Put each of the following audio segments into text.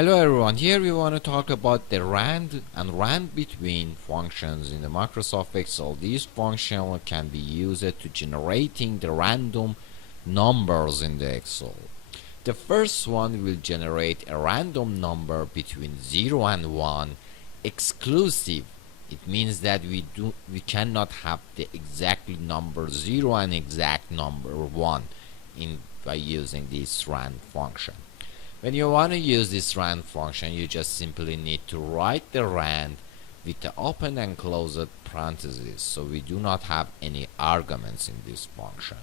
Hello everyone, here we want to talk about the RAND and RAND between functions in the Microsoft Excel. These functions can be used to generating the random numbers in the Excel. The first one will generate a random number between 0 and 1 exclusive. It means that we cannot have the exact number 0 and exact number 1 by using this RAND function. When you want to use this RAND function, you just simply need to write the RAND with the open and closed parentheses, so we do not have any arguments in this function,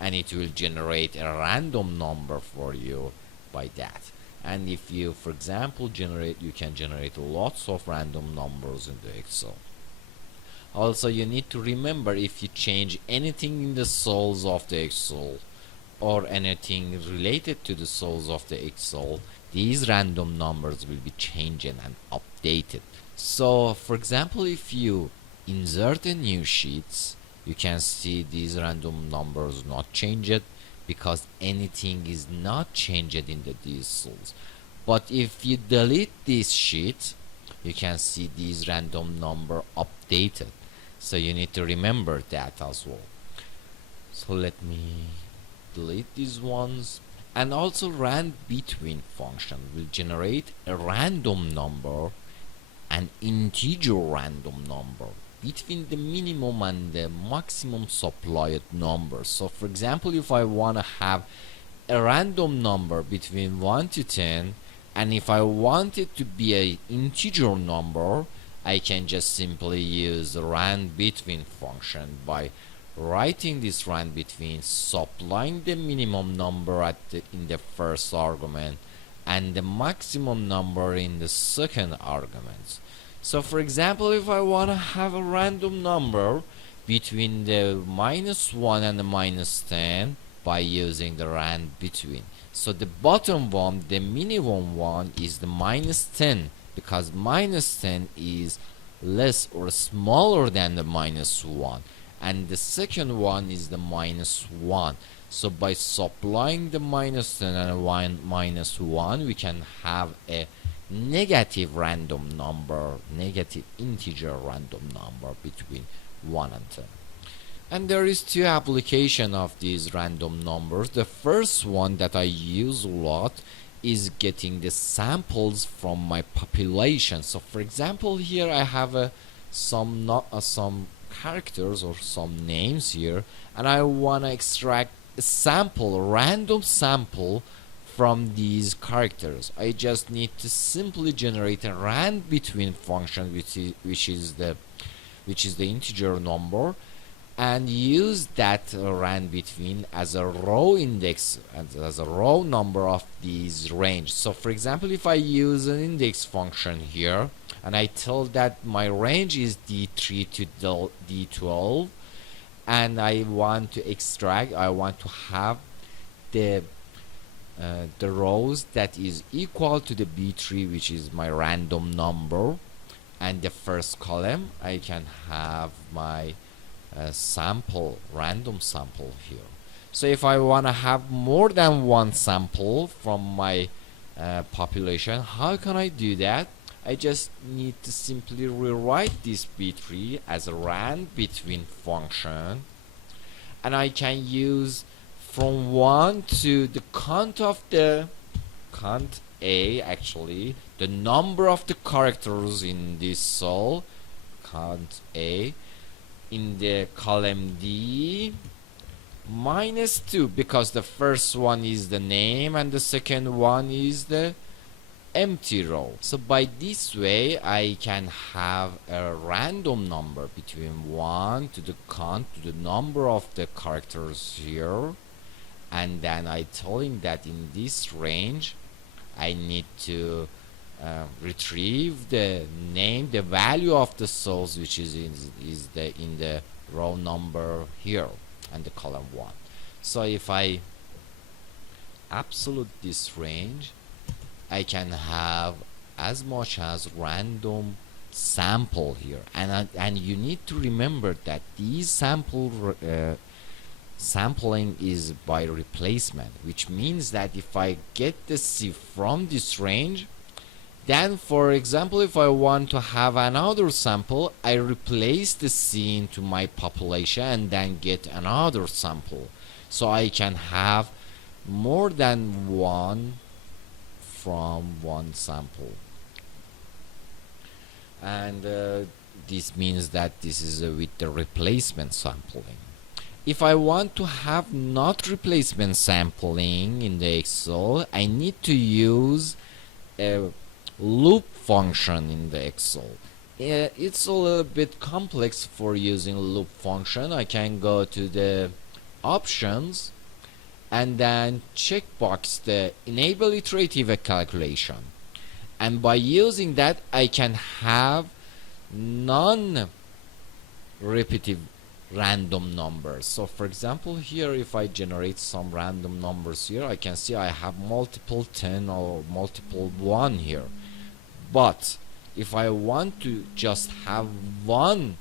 and it will generate a random number for you by that. And if you, for example, you can generate lots of random numbers in the Excel. Also, you need to remember, if you change anything in the cells of the Excel or anything related to the cells of the Excel, these random numbers will be changed and updated. So for example, if you insert a new sheet, you can see these random numbers not changed because anything is not changed in these cells. But if you delete this sheet, you can see these random number updated. So you need to remember that as well. So let me delete these ones. And also RANDBETWEEN function will generate a random number, an integer random number, between the minimum and the maximum supplied numbers. So for example, if I want to have a random number between 1 to 10, and if I want it to be an integer number, I can just simply use the RANDBETWEEN function by writing this RANDBETWEEN, supplying the minimum number in the first argument and the maximum number in the second argument. So for example, if I want to have a random number between the -1 and the -10 by using the RANDBETWEEN. So the bottom one, the minimum one, is the -10, because -10 is less or smaller than the -1. And the second one is the -1. So by supplying the -10 and -1, we can have a negative random number, negative integer random number between 1 and 10. And there is two applications of these random numbers. The first one that I use a lot is getting the samples from my population. So for example, here I have some characters or some names here, and I want to extract a sample, a random sample from these characters. I just need to simply generate a RANDBETWEEN function, which is the integer number, and use that RANDBETWEEN as a row index, as a row number of these range. So for example, if I use an index function here, and I tell that my range is D3 to D12, and I want to extract, I want to have the rows that is equal to the B3, which is my random number, and the first column I can have my sample, random sample here. So if I want to have more than one sample from my population, how can I do that? I just need to simply rewrite this B3 as a RANDBETWEEN function, and I can use from 1 to the count A, actually, the number of the characters in this cell, count A, in the column D, -2, because the first one is the name and the second one is the empty row. So by this way, I can have a random number between 1 to the count to the number of the characters here, and then I tell him that in this range I need to retrieve the name, the value of the cells, which is in the row number here and the column 1. So if I absolute this range, I can have as much as random sample here, and you need to remember that these sampling is by replacement, which means that if I get the C from this range, Then, for example, if I want to have another sample, I replace the C into my population and then get another sample. So I can have more than one from one sample. And this means that this is with the replacement sampling. If I want to have not replacement sampling in the Excel, I need to use a loop function in the Excel. It's a little bit complex for using loop function. I can go to the options and then checkbox the enable iterative calculation, and by using that I can have non-repetitive random numbers. So for example, here if I generate some random numbers here, I can see I have multiple 10 or multiple 1 here. But if I want to just have one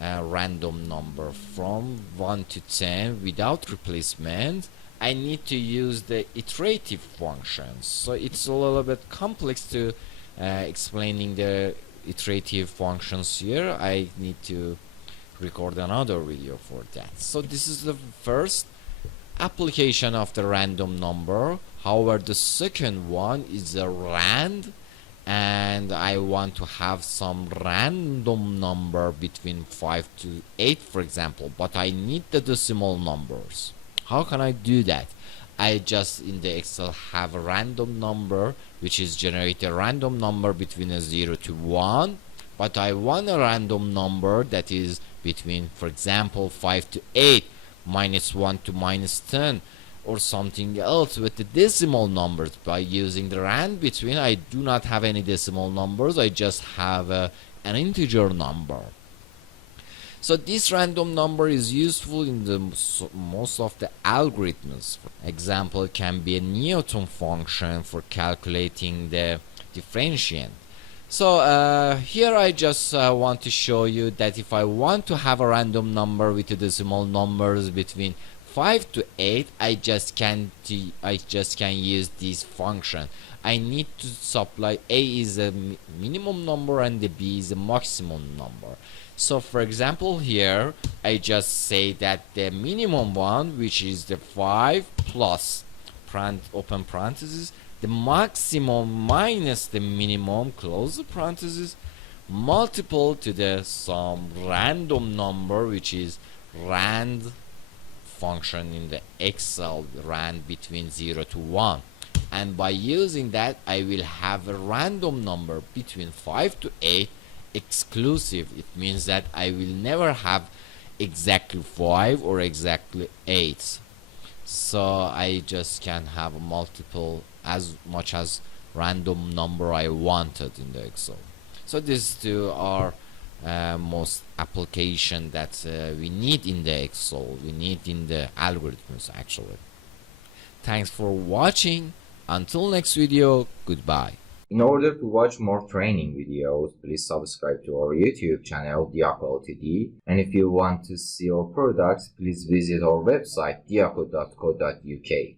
random number from 1 to 10 without replacement, I need to use the iterative functions. So it's a little bit complex to explaining the iterative functions here. I need to record another video for that. So this is the first application of the random number. However, the second one is a RAND, and I want to have some random number between 5 to 8, for example, but I need the decimal numbers. How can I do that? I just in the Excel have a random number which is generate a random number between a 0 to 1, but I want a random number that is between, for example, 5 to 8, minus 1 to minus 10, or something else with the decimal numbers. By using the RAND between, I do not have any decimal numbers, I just have an integer number. So this random number is useful in the most of the algorithms. For example, it can be a Newton function for calculating the differentiand. So here I just want to show you that if I want to have a random number with the decimal numbers between 5 to 8, I just can use this function. I need to supply A is a minimum number and the B is a maximum number. So for example, here I just say that the minimum one, which is the 5 plus open parentheses, the maximum minus the minimum close the parentheses, multiple to the some random number, which is RAND function in the Excel, RAND between 0 to 1. And by using that, I will have a random number between 5 to 8 exclusive. It means that I will never have exactly 5 or exactly 8. So I just can have a multiple as much as random number I wanted in the Excel. So these two are most application that we need in the Excel, we need in the algorithms actually. Thanks for watching. Until next video, goodbye. In order to watch more training videos, please subscribe to our YouTube channel Diako Ltd. And if you want to see our products, please visit our website diako.co.uk.